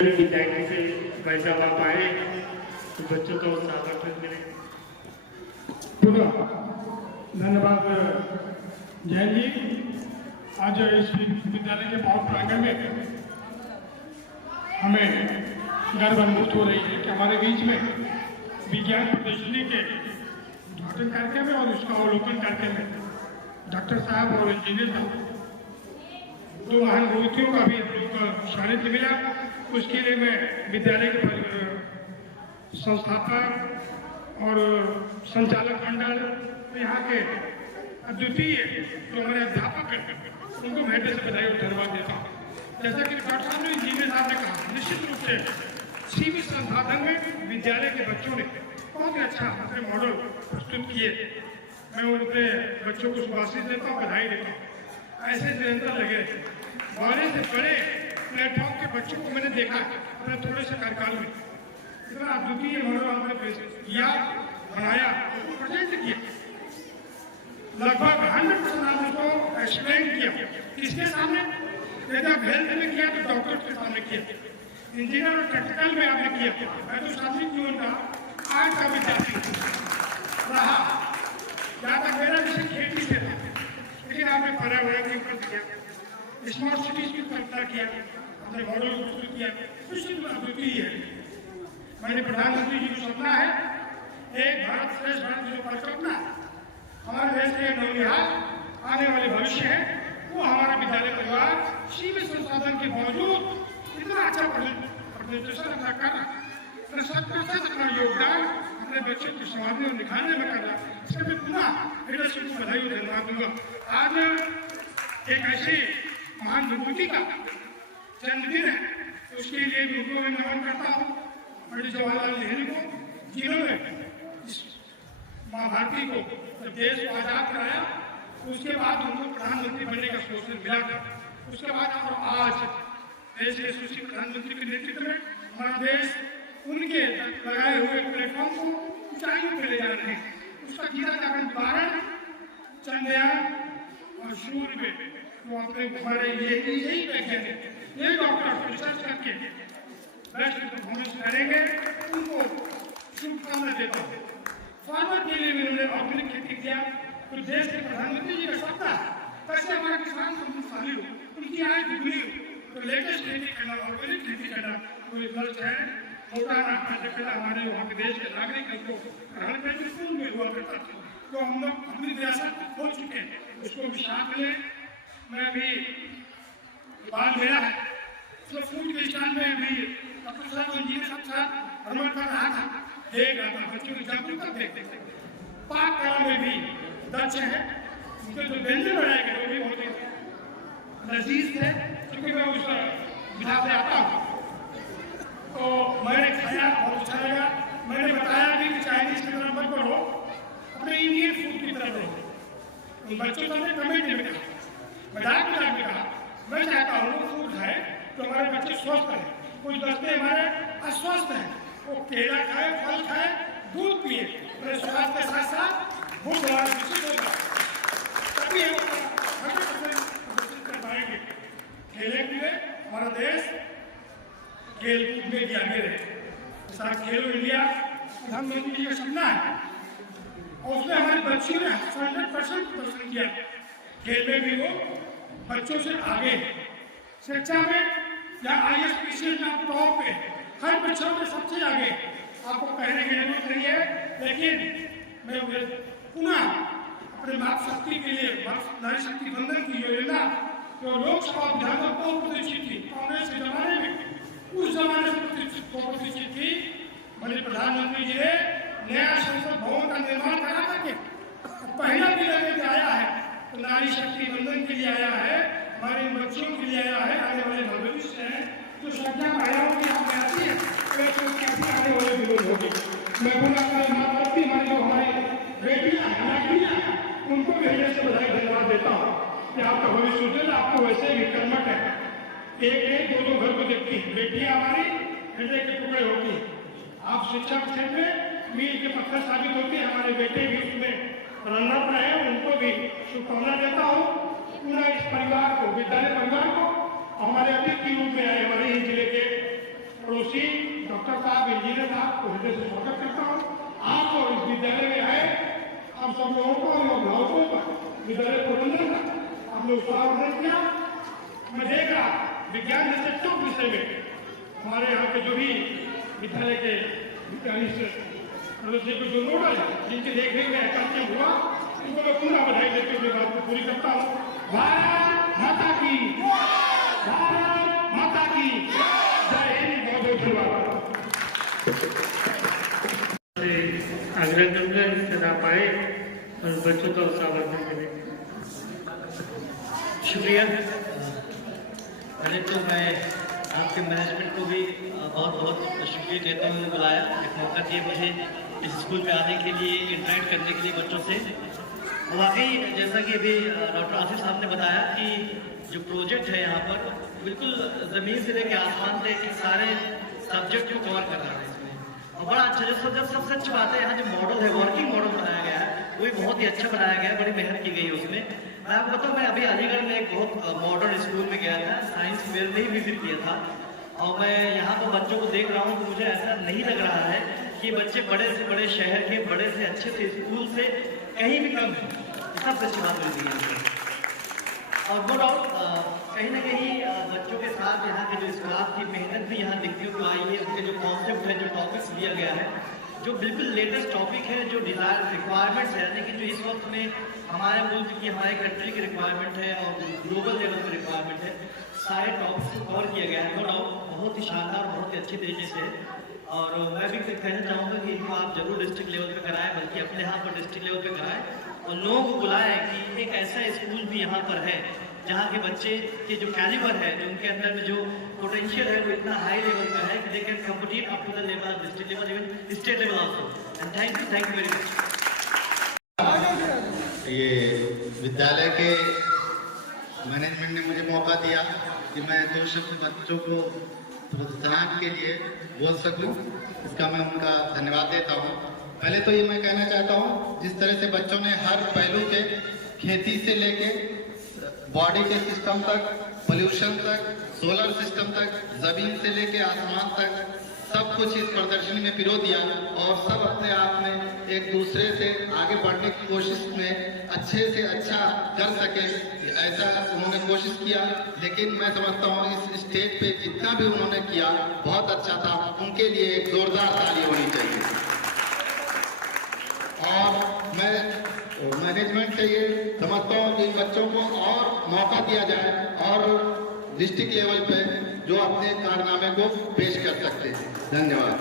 विद्यार्थी से पैसा आप आए तो बच्चों को साथ मिले। धन्यवाद जैन जी। आज इस विद्यालय के पावन प्रांगण में हमें गर्व अनुभूत हो रही है कि हमारे बीच में विज्ञान प्रदर्शनी के उद्घाटन कार्यक्रम में और उसका अवलोकन कार्यक्रम में डॉक्टर साहब और इंजीनियर साहब दो महान विभूतियों का भी सानिध्य मिला। उसके लिए मैं विद्यालय के संस्थापक और संचालक मंडल यहाँ के अद्वितीय जो हमारे अध्यापक हैं उनको मैं से बधाई और धन्यवाद देता हूँ। जैसा कि डॉक्टर साहब ने इंजीनियर साहब ने कहा, निश्चित रूप से सीमित संसाधन में विद्यालय के बच्चों ने बहुत ही अच्छा अपने मॉडल प्रस्तुत किए। मैं उनके बच्चों को शुभाशीष देता हूँ, बधाई देता हूँ। ऐसे निरंतर लगे बड़े से बड़े प्लेटफॉर्म के बच्चों को मैंने देखा अपने थोड़े से कार्यकाल में। इतना अद्वितीय मॉडल आपने पेश किया, बनाया, प्रेजेंट किया। लगभग 100% आपने उसको एक्सप्लेन किया। किसके सामने? यदि आप हेल्थ में किया तो डॉक्टर के सामने किया, इंजीनियर और टेक्निकल में आपने किया। मैं तो सामाजिक जीवन का आर्ट का विद्यार्थी रहा, जहाँ तक मेरा विषय खेती से था, लेकिन आपने पर्यावरण के ऊपर किया, स्मार्ट सिटीज की कल्पना किया, अपने मॉडल को प्रस्तुत किया। निश्चित अद्वितीय है। मैंने प्रधानमंत्री जी को सपना है एक भारत श्रेष्ठ भारत की जो परिकल्पना हमारे देश के नवनिहाल आने वाले भविष्य है, वो हमारा विद्यालय परिवार सीमित संसाधन के बावजूद इतना अच्छा प्रेजेंटेशन अपना करना, अपना योगदान अपने बच्चों को संभालने और निखारने में करना, इसके मैं पुनः लीडरशिप को बधाई और धन्यवाद दूंगा। आज एक ऐसी महान विभूति का जन्मदिन है, उसके लिए उनको मैं नमन करता हूँ। पंडित जवाहरलाल नेहरू को, जिन्होंने माँ भारती को जब देश को आजाद कराया, उसके बाद उनको प्रधानमंत्री बनने का अवसर मिला था। उसके बाद और आज देश के यशस्वी प्रधानमंत्री के नेतृत्व में हमारा देश उनके लगाए हुए प्लेटफॉर्म को ऊंचाइयों पर ले जा रहे हैं। उसका जीता जाकर उदाहरण चंद्रयान और सूर्य में वो अपने हमारे यही वैज्ञानिक ये डॉक्टर रिसर्च करके बेस्ट परफॉर्मेंस करेंगे, उनको शुभकामना देता हूँ। फार्मर के लिए भी उन्होंने ऑर्गेनिक खेती किया, तो देश के प्रधानमंत्री जी का सपना कैसे हमारे किसान समृद्धशाली हो, उनकी आय दुगनी हो, तो लेटेस्ट खेती करना, ऑर्गेनिक खेती करना कोई गलत है। मोटा अनाज पैदा करना हमारे वहाँ के देश के नागरिक को ग्रहण करने स्कूल में हुआ करता था, तो हम लोग अपनी विरासत खो चुके हैं, उसको विशाख में मैं भी बाल मेरा है तो फूड के स्टैंड में भी डॉक्टर साहब इंजीनियर साहब भ्रमण कर रहा था, देख रहा था बच्चों की जागरूकता देखते थे। पाक कला में भी दक्ष है, उनके जो व्यंजन बनाए गए वो भी बहुत लजीज थे। क्योंकि मैं उस विधा से आता हूँ तो मैंने खाया, बहुत अच्छा लगा। मैंने बताया भी कि चाइनीज की तरफ मत बढ़ो, अपने इंडियन फूड की तरफ बढ़ो। उन बच्चों को हमने कमेंट में कहा, मजाक में कहा, मैं चाहता हूँ फूड खाए तो हमारे बच्चे स्वस्थ हैं। कुछ बच्चे हमारे अस्वस्थ हैं, वो केला खाए, फल खाए, दूध पिए, अपने स्वास्थ्य के साथ साथ भूख हमारा विकसित होगा, तभी हम कर पाएंगे। खेलने के लिए हमारा देश खेल कूद में भी आगे रहे। साथ खेलो इंडिया प्रधानमंत्री जी का सपना है और उसमें हमारे बच्चियों ने 100% प्रदर्शन किया। खेल में भी वो बच्चों से आगे, शिक्षा में या ISPCL में टॉप पे, हर बच्चों में सबसे आगे। आपको कहने की जरूरत नहीं है, लेकिन मैं पुनः अपने मातृशक्ति के लिए नारी शक्ति बंधन की योजना जो लोकसभा विधानसभा बहुत प्रतिष्ठित थी कांग्रेस के जमाने में, उस जमाने से प्रतिष्ठित थी। हमारे प्रधानमंत्री जी ने नया संसद भवन का निर्माण करा करके पहला बिल लेके आया है, तो नारी शक्ति बंधन के लिए आया है, हमारे बच्चों के लिए आया है। आने वाले भविष्य है जो संख्या महिलाओं की यहाँ आती है, कैसे आने वाले विरोध होगी। मैं बोला माँ भारती हमारी जो हमारी बेटियाँ हैं उनको भी हृदय से बधाई धन्यवाद देता हूँ कि आपका भविष्य उज्जवल, आपको वैसे भी कर्मठ है। एक दो घर को देखती है, बेटियाँ हमारी हृदय के टुकड़े होती है। आप शिक्षा के क्षेत्र में मील के पत्थर साबित होते हैं, हमारे बेटे भी उसमें रनअप रहे, उनको भी शुभकामना देता हूँ। पूरा इस परिवार को, विद्यालय परिवार को हमारे अतिथि रूप में आए हमारे ही जिले के जोशी, डॉक्टर साहब, इंजीनियर साहब को हृदय से स्वागत करता हूँ। आपको इस विद्यालय में आए, आप सब लोगों को और अभिभावकों का, विद्यालय प्रबंधन का आपने उत्साह किया। मैं देख रहा विज्ञान जैसे टॉप विषय में हमारे यहाँ के जो भी विद्यालय के विद्यालय को जो नोडल है, जिनकी देखरेख में कार्यक्रम हुआ, उनको मैं पूरा बधाई देते हुए बात को पूरी करता हूँ। भारत माता की, भारत माता की जय हिंद। बहुत बहुत धन्यवाद। आग्रह करूंगा इससे आप आए और बच्चों का उत्साह बढ़ाने के लिए। शुक्रिया। पहले तो मैं आपके मैनेजमेंट को भी बहुत बहुत शुक्रिया देता हूँ, बुलाया, एक मौका दिया मुझे इस स्कूल में आने के लिए, इंटरेक्ट करने के लिए बच्चों से। वाकई जैसा कि अभी डॉक्टर आसिफ साहब ने बताया कि जो प्रोजेक्ट है यहाँ पर बिल्कुल ज़मीन से लेकर आसमान तक सारे सब्जेक्ट को कवर कर रहा है इसमें। और बड़ा अच्छा जब सबसे अच्छी बात है, यहाँ जो मॉडल है, वर्किंग मॉडल बनाया गया है, वो भी बहुत ही अच्छा बनाया गया है, बड़ी मेहनत की गई है उसमें। मैं आपको बताऊँ, मैं अभी अलीगढ़ में एक बहुत मॉडर्न स्कूल में गया था, साइंस फेयर में ही विजिट किया था, और मैं यहाँ पर बच्चों को देख रहा हूँ तो मुझे ऐसा नहीं लग रहा है कि बच्चे बड़े से बड़े शहर के, बड़े से अच्छे से स्कूल से कहीं भी कम है। सबसे अच्छी बात मिलती है। और नो डाउट कहीं ना कहीं बच्चों के साथ यहाँ के जो स्टाफ की मेहनत भी यहाँ दिखती हुई आई है। उनके जो कॉन्सेप्ट है, जो टॉपिक्स दिया गया है, जो बिल्कुल लेटेस्ट टॉपिक है, जो डिजायर रिक्वायरमेंट्स है, यानी कि जो इस वक्त में हमारे मुल्क की, हमारे कंट्री की रिक्वायरमेंट है और ग्लोबल लेवल की रिक्वायरमेंट है, सारे टॉपिक्स को कवर किया गया है। नो डाउट बहुत ही शानदार, बहुत ही अच्छी तरीके से। और मैं भी कहना चाहूँगा कि इनको आप जरूर डिस्ट्रिक्ट लेवल पे कराएं, बल्कि अपने यहाँ पर डिस्ट्रिक्ट लेवल पे कराएं, और लोगों को बुलाएं कि एक ऐसा स्कूल भी यहाँ पर है जहाँ के बच्चे के जो कैलिबर है, जो उनके अंदर में जो पोटेंशियल है, वो इतना हाई लेवल का है कि they can compete up to the level of district level, even state level also. And thank you very much. ये विद्यालय के मैनेजमेंट ने मुझे मौका दिया कि मैं 2 शब्द बच्चों को प्रोत्साहन के लिए बोल सकूं, इसका मैं उनका धन्यवाद देता हूं। पहले तो ये मैं कहना चाहता हूं, जिस तरह से बच्चों ने हर पहलू के, खेती से लेके बॉडी के सिस्टम तक, पोल्यूशन तक, सोलर सिस्टम तक, जमीन से लेके आसमान तक सब कुछ इस प्रदर्शनी में पिरो दिया, और सब अपने आप में एक दूसरे से आगे बढ़ने की कोशिश में अच्छे से अच्छा कर सके, ऐसा उन्होंने कोशिश किया। लेकिन मैं समझता हूँ इस स्टेज पे जितना भी उन्होंने किया बहुत अच्छा था। उनके लिए एक जोरदार ताली होनी चाहिए। और मैं मैनेजमेंट से ये समझता हूँ कि बच्चों को और मौका दिया जाए और डिस्ट्रिक्ट लेवल पे जो अपने कारनामे को पेश कर सकते हैं। धन्यवाद।